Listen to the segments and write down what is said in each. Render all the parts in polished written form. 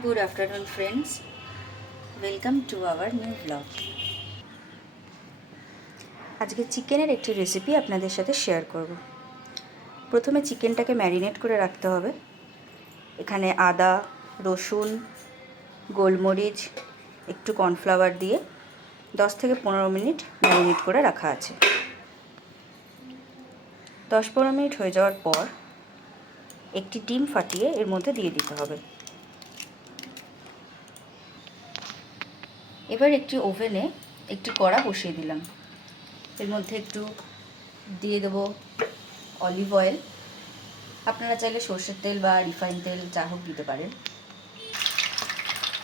Good afternoon friends, welcome to our new vlog. আজকে চিকেনের একটি রেসিপি আপনাদের সাথে শেয়ার করব। প্রথমে চিকেনটাকে ম্যারিনেট করে রাখতে হবে। এখানে আদা, রসুন, গোলমরিচ, একটু কর্নফ্লাওয়ার দিয়ে 10 থেকে 15 মিনিট ম্যারিনেট করে রাখা আছে। 10-15 মিনিট হয়ে যাওয়ার পর একটি ডিম ফাটিয়ে এর মধ্যে দিয়ে দিতে হবে। এবার একটি ওভেনে একটি কড়া বসিয়ে দিলাম। এর মধ্যে একটু দিয়ে দেবো অলিভ অয়েল। আপনারা চাইলে সর্ষের তেল বা রিফাইন তেল যা হোক দিতে পারেন।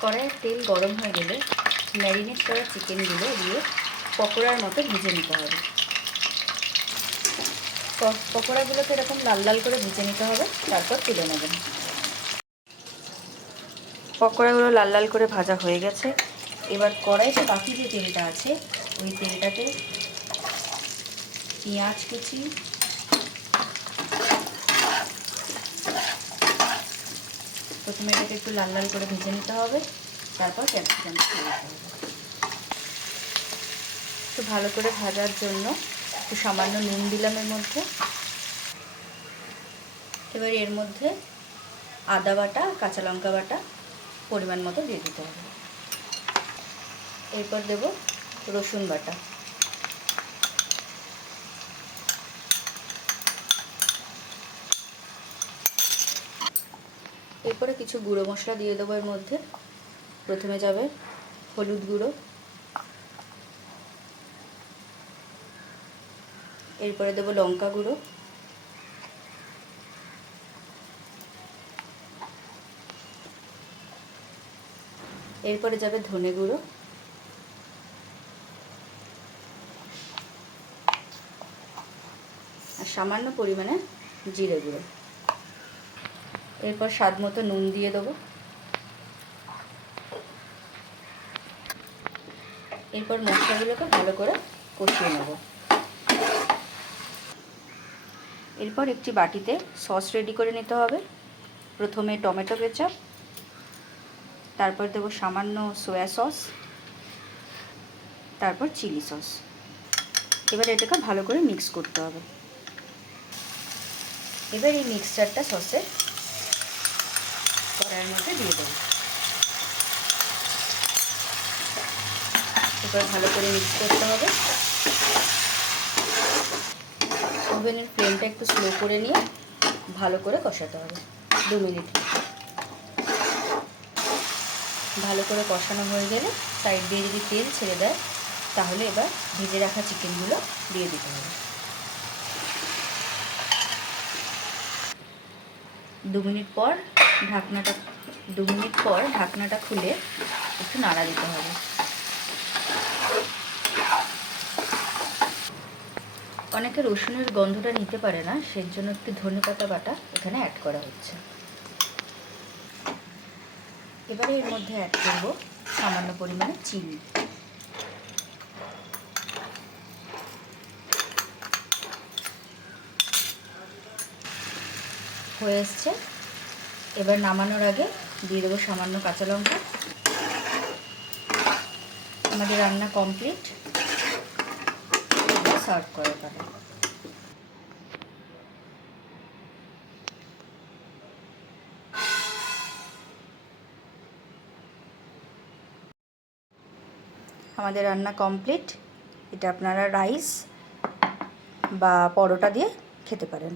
কড়াইয়ের তেল গরম হয়ে গেলে ম্যারিনেট করা চিকেনগুলো দিয়ে পকোড়ার মতো ভেজে নিতে হবে। পকোড়াগুলোকে এরকম লাল লাল করে ভেজে নিতে হবে, তারপর তুলে নেবেন। পকোড়াগুলো লাল লাল করে ভাজা হয়ে গেছে। এবার কড়াইতে বাকি যে তেলটা আছে ওই তেলটাতে পেঁয়াজ কুচি, প্রথমে এটাকে একটু লাল লাল করে ভেজে নিতে হবে, তারপর ক্যাপসিকাম দিতে হবে। একটু ভালো করে ভাজার জন্য একটু সামান্য নুন দিলাম এর মধ্যে। এবার এর মধ্যে আদা বাটা, কাঁচা লঙ্কা বাটা পরিমাণ মতো দিয়ে দিতে হবে। এরপর দেব রসুন বাটা। এরপরে কিছু গুঁড়ো মশলা দিয়ে দেবো এর মধ্যে। প্রথমে যাবে হলুদ গুঁড়ো, এরপরে দেবো লঙ্কা গুঁড়ো, এরপরে যাবে ধনে গুঁড়ো, আর সামান্য পরিমাণে জিরে গুঁড়ো। এরপর স্বাদ মতো নুন দিয়ে দেবো। এরপর মশলাগুলোকে ভালো করে কষিয়ে নেব। এরপর একটি বাটিতে সস রেডি করে নিতে হবে। প্রথমে টমেটো কেচাপ, তারপর দেব সামান্য সয়া সস, তারপর চিলি সস। এবার এটাকে ভালো করে মিক্স করতে হবে। এবার এই মিক্সচারটা সসে কড়াইয়ের মধ্যে দিয়ে দেবো। এবার ভালো করে মিক্স করতে হবে। ওভেনের ফ্লেমটা একটু স্লো করে নিয়ে ভালো করে কষাতে হবে 2 মিনিট। ভালো করে কষানো হয়ে গেলে সাইড দিয়ে যদি তেল ছেড়ে দেয় তাহলে এবার ভেজে রাখা চিকেনগুলো দিয়ে দিতে হবে। 2 মিনিট পর ঢাকনাটা খুলে একটু নাড়া দিতে হবে। অনেকে রসুনের গন্ধটা নিতে পারে না, সেই জন্য একটু ধনেপাতা বাটা এখানে অ্যাড করা হচ্ছে। এবারে এর মধ্যে অ্যাড করব সামান্য পরিমাণে চিনি। হয়ে এসছে। এবার নামানোর আগে দিয়ে দেবো সামান্য কাঁচা লঙ্কা। আমাদের রান্না কমপ্লিট। সার্ভ করার পালা। আমাদের রান্না কমপ্লিট। এটা আপনারা রাইস বা পরোটা দিয়ে খেতে পারেন।